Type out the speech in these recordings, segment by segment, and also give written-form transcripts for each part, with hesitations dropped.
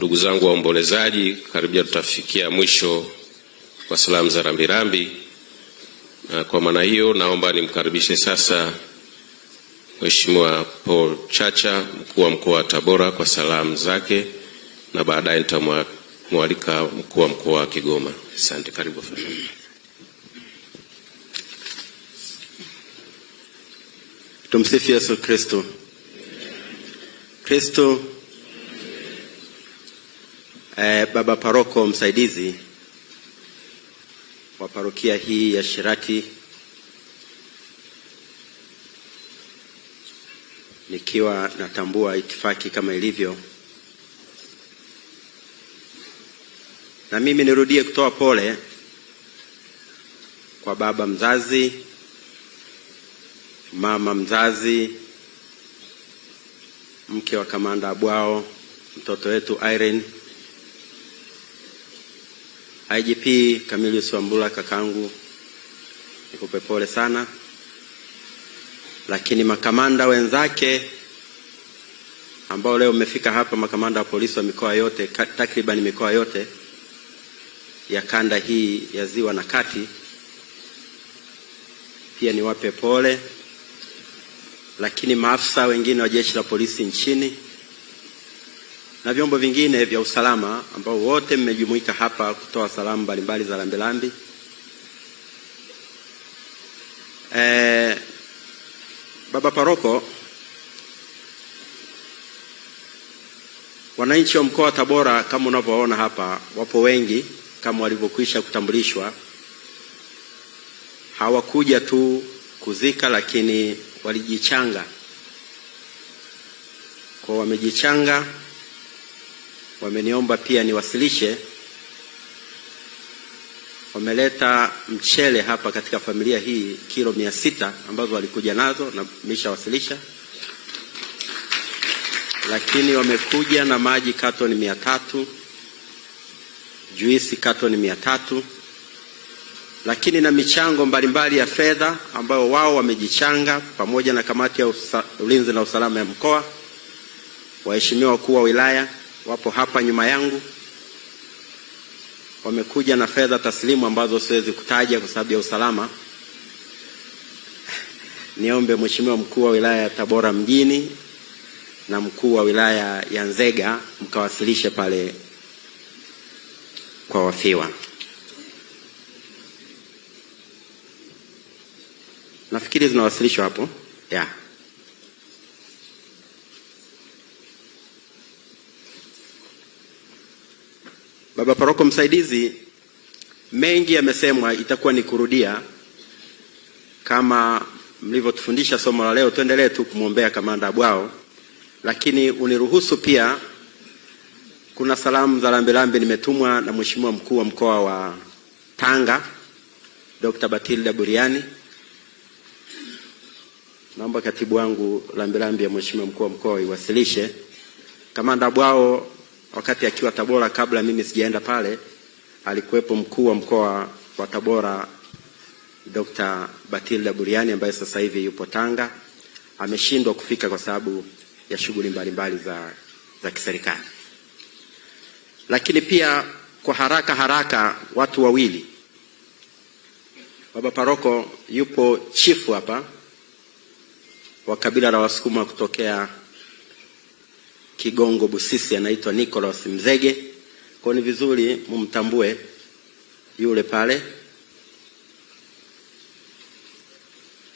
Ndugu zangu waombolezaji, karibia tutafikia mwisho wa salamu za rambirambi. Kwa maana hiyo, naomba nimkaribishe sasa Mheshimiwa Paul Chacha, mkuu wa mkoa wa Tabora, kwa salamu zake, na baadaye nitamwalika mkuu wa mkoa wa Kigoma. Asante, karibu. Tumsifu Yesu Kristo. Kristo. Baba Paroko msaidizi wa parokia hii ya Shirati, nikiwa natambua itifaki kama ilivyo, na mimi nirudie kutoa pole kwa baba mzazi, mama mzazi, mke wa Kamanda Abwao, mtoto wetu Irene, IGP Camillus Wambura kakangu, nikupe pole sana. Lakini makamanda wenzake ambao leo umefika hapa, makamanda wa polisi wa mikoa yote, takriban mikoa yote ya kanda hii ya Ziwa na Kati, pia niwape pole. Lakini maafisa wengine wa jeshi la polisi nchini na vyombo vingine vya usalama ambao wote mmejumuika hapa kutoa salamu mbalimbali za rambirambi. Baba Paroko, wananchi wa mkoa wa Tabora kama unavyoona hapa wapo wengi, kama walivyokwisha kutambulishwa. Hawakuja tu kuzika, lakini walijichanga. Kwa wamejichanga, wameniomba pia niwasilishe. Wameleta mchele hapa katika familia hii kilo 600 ambazo walikuja nazo na nimeshawasilisha. Lakini wamekuja na maji katoni 300, juisi katoni 300, lakini na michango mbalimbali ya fedha ambayo wao wamejichanga pamoja na kamati ya ulinzi na usalama ya mkoa. Waheshimiwa wakuu wa wilaya wapo hapa nyuma yangu, wamekuja na fedha taslimu ambazo siwezi kutaja kwa sababu ya usalama. Niombe Mheshimiwa mkuu wa wilaya ya Tabora mjini na mkuu wa wilaya ya Nzega mkawasilishe pale kwa wafiwa. Nafikiri zinawasilishwa hapo. Baba Paroko msaidizi, mengi yamesemwa, itakuwa ni kurudia. Kama mlivyotufundisha somo la leo, tuendelee tu kumwombea Kamanda Abwao, lakini uniruhusu pia, kuna salamu za rambirambi nimetumwa na Mheshimiwa mkuu wa mkoa wa Tanga, Dr. Batilda Buriani. Naomba katibu wangu rambirambi ya Mheshimiwa mkuu wa mkoa iwasilishe. Kamanda Abwao wakati akiwa Tabora, kabla mimi sijaenda pale, alikuwepo mkuu wa mkoa wa Tabora Dr. Batilda Buriani ambaye sasa hivi yupo Tanga. Ameshindwa kufika kwa sababu ya shughuli mbalimbali za kiserikali. Lakini pia kwa haraka watu wawili. Baba Paroko, yupo chifu hapa wa kabila la Wasukuma kutokea Kigongo Busisi, anaitwa Nicholas Mzege. Kwa ni vizuri mumtambue yule pale.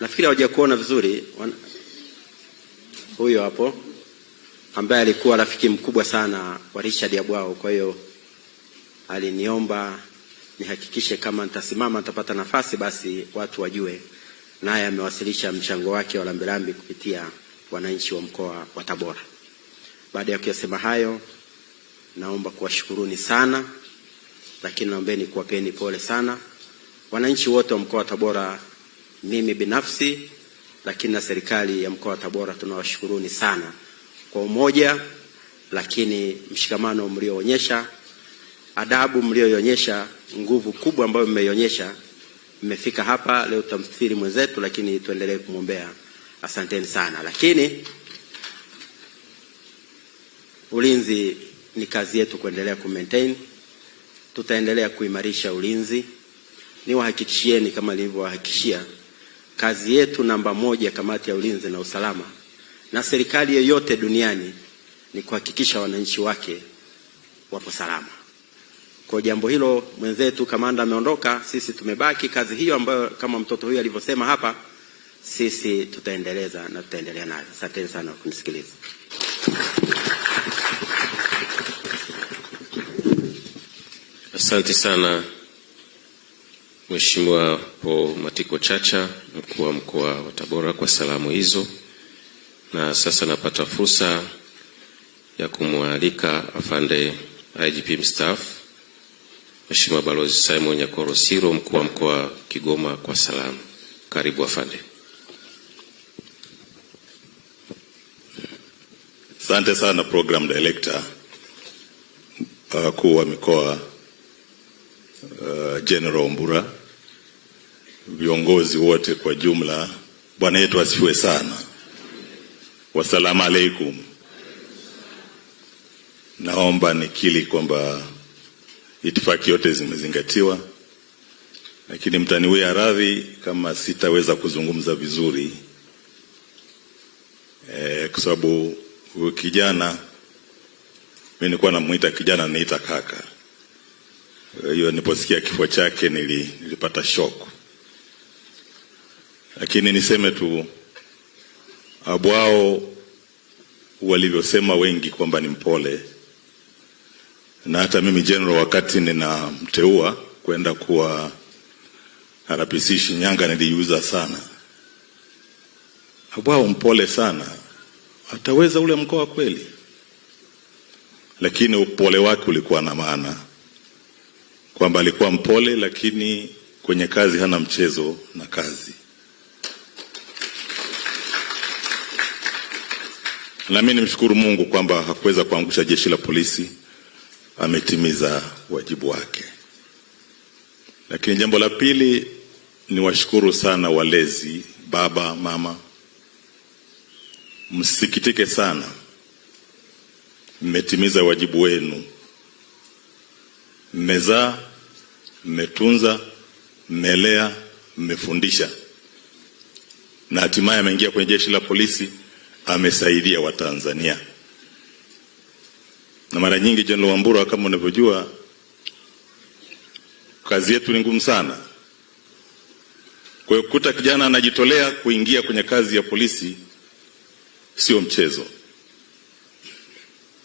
Nafikiri hawajakuona vizuri. Huyo hapo ambaye alikuwa rafiki mkubwa sana wa Richard Abwao. Kwa hiyo aliniomba nihakikishe kama nitasimama nitapata nafasi basi watu wajue, naye amewasilisha mchango wake wa rambirambi kupitia wananchi wa mkoa wa Tabora. Baada ya kusema hayo, naomba kuwashukuruni sana, lakini naombeni kuwapeni pole sana wananchi wote wa mkoa wa Tabora. Mimi binafsi, lakini na serikali ya mkoa wa Tabora, tunawashukuruni sana kwa umoja, lakini mshikamano mlioonyesha, adabu mlioonyesha, nguvu kubwa ambayo mmeionyesha. Mmefika hapa leo, tutamstiri mwenzetu, lakini tuendelee kumwombea. Asanteni sana. Lakini ulinzi ni kazi yetu kuendelea maintain. Tutaendelea kuimarisha ulinzi. Niwahakikishieni kama nilivyowahakikishia, kazi yetu namba moja kamati ya ulinzi na usalama na serikali yoyote duniani ni kuhakikisha wananchi wake wapo salama. Kwa jambo hilo mwenzetu kamanda ameondoka, sisi tumebaki. Kazi hiyo ambayo kama mtoto huyu alivyosema hapa, sisi tutaendeleza na tutaendelea nayo. Asante sana kwa kunisikiliza. Asante sana Mheshimiwa Paul Matiko Chacha, mkuu wa mkoa wa Tabora, kwa salamu hizo. Na sasa napata fursa ya kumwalika afande IGP mstaafu Mheshimiwa Balozi Simon Nyakoro Siro, mkuu wa mkoa wa Kigoma, kwa salamu. Karibu afande. Asante sana Program Director, wakuu wa mikoa, General Wambura, viongozi wote kwa jumla. Bwana yetu asifiwe sana. Wasalamu alaikum. Naomba nikili kwamba itifaki yote zimezingatiwa, lakini mtaniwia radhi kama sitaweza kuzungumza vizuri kwa sababu huyu kijana, mimi nilikuwa namuita kijana, niita kaka. Hiyo niliposikia kifo chake nilipata shock. Lakini niseme tu, abwao walivyosema wengi kwamba ni mpole, na hata mimi general wakati ninamteua kwenda kuwa RPC Shinyanga niliuza sana. Abwao mpole sana, ataweza ule mkoa kweli? Lakini upole wake ulikuwa na maana, kwamba alikuwa mpole lakini kwenye kazi hana mchezo na kazi. Na mimi nimshukuru Mungu kwamba hakuweza kuangusha jeshi la polisi, ametimiza wajibu wake. Lakini jambo la pili, ni washukuru sana walezi, baba, mama. Msikitike sana, mmetimiza wajibu wenu. Mmezaa, mmetunza, mmelea, mmefundisha, na hatimaye ameingia kwenye jeshi la polisi, amesaidia Watanzania. Na mara nyingi General Wambura, kama unavyojua, kazi yetu ni ngumu sana. Kwa hiyo kuta kijana anajitolea kuingia kwenye kazi ya polisi sio mchezo.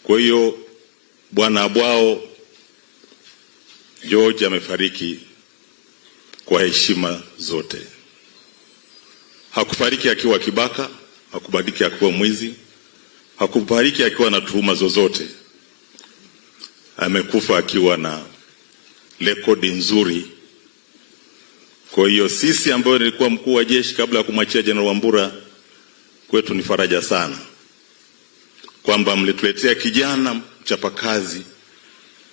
Kwa hiyo Bwana Abwao George amefariki kwa heshima zote. Hakufariki akiwa kibaka, hakufariki akiwa mwizi, hakufariki akiwa na tuhuma zozote. Amekufa akiwa na rekodi nzuri. Kwa hiyo sisi ambao nilikuwa mkuu wa jeshi kabla ya kumwachia General Wambura, kwetu ni faraja sana kwamba mlituletea kijana mchapakazi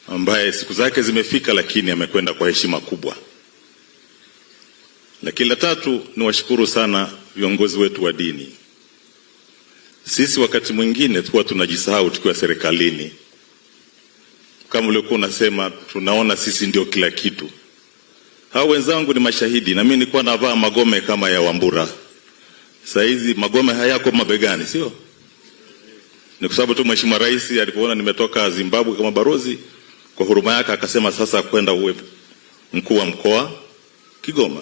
ambaye siku zake zimefika, lakini amekwenda kwa heshima kubwa. Lakini la tatu, ni washukuru sana viongozi wetu wa dini. Sisi wakati mwingine tuwa tunajisahau tukiwa serikalini. Kama ulikuwa unasema, tunaona sisi ndio kila kitu. Hao wenzangu ni mashahidi, na mimi nilikuwa navaa magome kama ya Wambura. Sasa hizi magome hayako mabegani, sio? Ni kwa sababu tu Mheshimiwa Rais alipoona nimetoka Zimbabwe kama barozi, kwa huruma yake akasema sasa kwenda uwe mkuu wa mkoa Kigoma.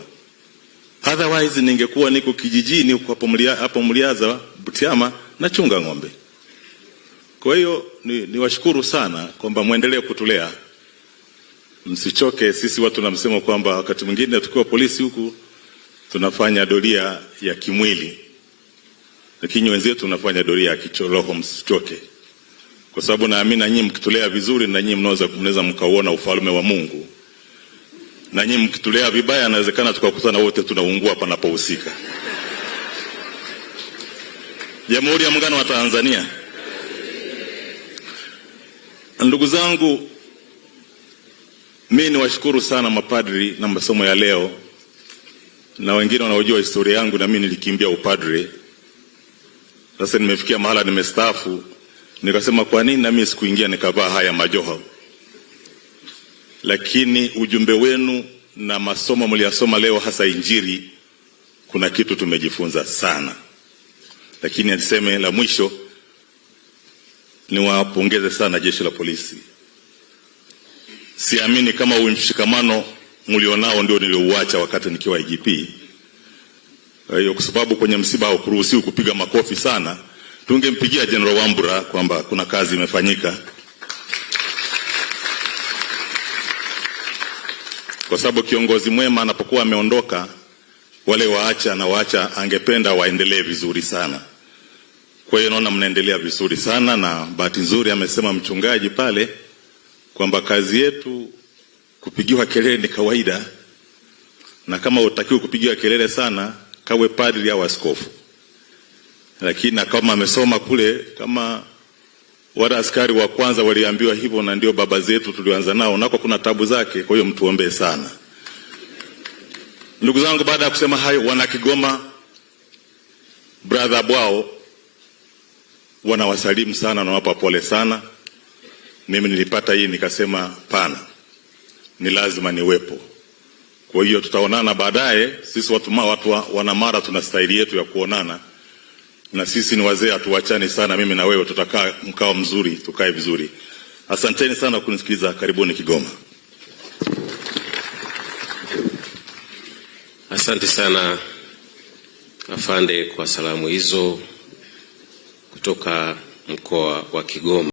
Otherwise ningekuwa niko kijijini hapo Mliaza, Butiama, na chunga ng'ombe. Kwa hiyo ni washukuru sana kwamba muendelee kutulea. Msichoke. Sisi watu tunamsema kwamba wakati mwingine tukiwa polisi huku tunafanya doria ya kimwili, lakini wenzetu tunafanya doria ya kiroho. Msichoke, kwa sababu naamini nyinyi mkitulea vizuri, na nyinyi mnaweza mkaona ufalme wa Mungu. Na nyinyi mkitulea vibaya, inawezekana tukakutana wote tunaungua panapohusika. Jamhuri ya Muungano wa Tanzania. Ndugu zangu, mimi niwashukuru sana mapadri na masomo ya leo, na wengine wanaojua historia yangu, na mimi nilikimbia upadre. Sasa nimefikia mahala nimestaafu, Nikasema kwa nini na mimi sikuingia nikavaa haya majoho? Lakini ujumbe wenu na masomo mliyasoma leo, hasa Injili, kuna kitu tumejifunza sana. Lakini niseme la mwisho, niwapongeze sana jeshi la polisi. Siamini kama mshikamano mlionao ndio niliouacha wakati nikiwa IGP. Kwa sababu kwenye msiba haukuruhusiwi kupiga makofi sana. Tungempigia General Wambura kwamba kuna kazi imefanyika, kwa sababu kiongozi mwema anapokuwa ameondoka, wale waacha angependa waendelee vizuri sana. Kwa hiyo naona mnaendelea vizuri sana, na bahati nzuri amesema mchungaji pale kwamba kazi yetu kupigiwa kelele ni kawaida, na kama utakiwa kupigiwa kelele sana, kawe padri au askofu. Lakini kama amesoma kule, kama wale askari wa kwanza waliambiwa hivyo, na ndio baba zetu tulianza nao, nako kuna tabu zake. Kwa hiyo mtuombee sana. Ndugu zangu, baada ya kusema hayo, wana Kigoma, brother Bwao wanawasalimu sana na wapa pole sana. Mimi nilipata hii nikasema pana, ni lazima niwepo. Kwa hiyo tutaonana baadaye. Sisi watu wana Mara tuna staili yetu ya kuonana, na sisi ni wazee, hatuachani sana. Mimi na wewe tutakaa mkao mzuri, tukae vizuri. Asanteni sana kunisikiliza. Karibuni Kigoma. Asante sana afande kwa salamu hizo kutoka mkoa wa Kigoma.